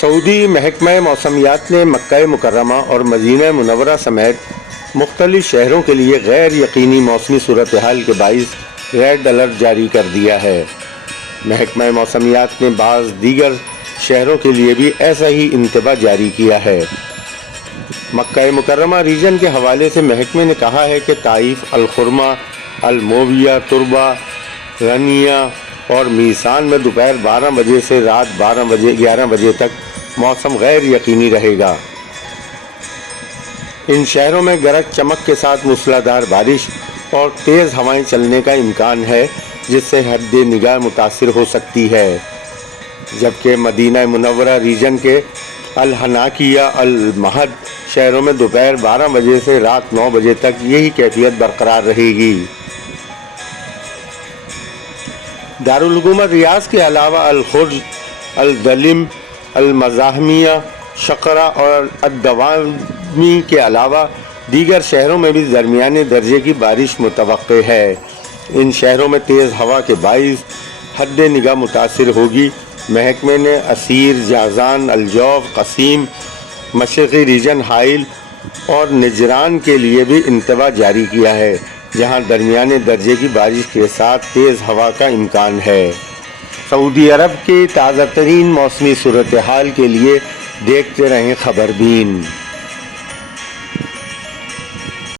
سعودی محکمہ موسمیات نے مکہ مکرمہ اور مدینہ منورہ سمیت مختلف شہروں کے لیے غیر یقینی موسمی صورتحال کے باعث ریڈ الرٹ جاری کر دیا ہے۔ محکمہ موسمیات نے بعض دیگر شہروں کے لیے بھی ایسا ہی انتباہ جاری کیا ہے۔ مکہ مکرمہ ریجن کے حوالے سے محکمے نے کہا ہے کہ طائف، الخرمہ، المویہ، تربہ، غنیہ اور میسان میں دوپہر 12 بجے سے رات 11 بجے تک موسم غیر یقینی رہے گا۔ ان شہروں میں گرج چمک کے ساتھ موسلادھار بارش اور تیز ہوائیں چلنے کا امکان ہے، جس سے حد نگاہ متاثر ہو سکتی ہے، جبکہ مدینہ منورہ ریجن کے الحناکیہ، المہد شہروں میں دوپہر 12 بجے سے رات 9 بجے تک یہی کیفیت برقرار رہے گی۔ دارالحکومت ریاض کے علاوہ الخرج، الدلم، المزاحمیہ، شقرہ اور الدوامی کے علاوہ دیگر شہروں میں بھی درمیانے درجے کی بارش متوقع ہے۔ ان شہروں میں تیز ہوا کے باعث حد نگاہ متاثر ہوگی۔ محکمے نے عسیر، جازان، الجوف، قصیم، مشرقی ریجن، حائل اور نجران کے لیے بھی انتباہ جاری کیا ہے، جہاں درمیانے درجے کی بارش کے ساتھ تیز ہوا کا امکان ہے۔ سعودی عرب کی تازہ ترین موسمی صورتحال کے لیے دیکھتے رہیں خبر بین۔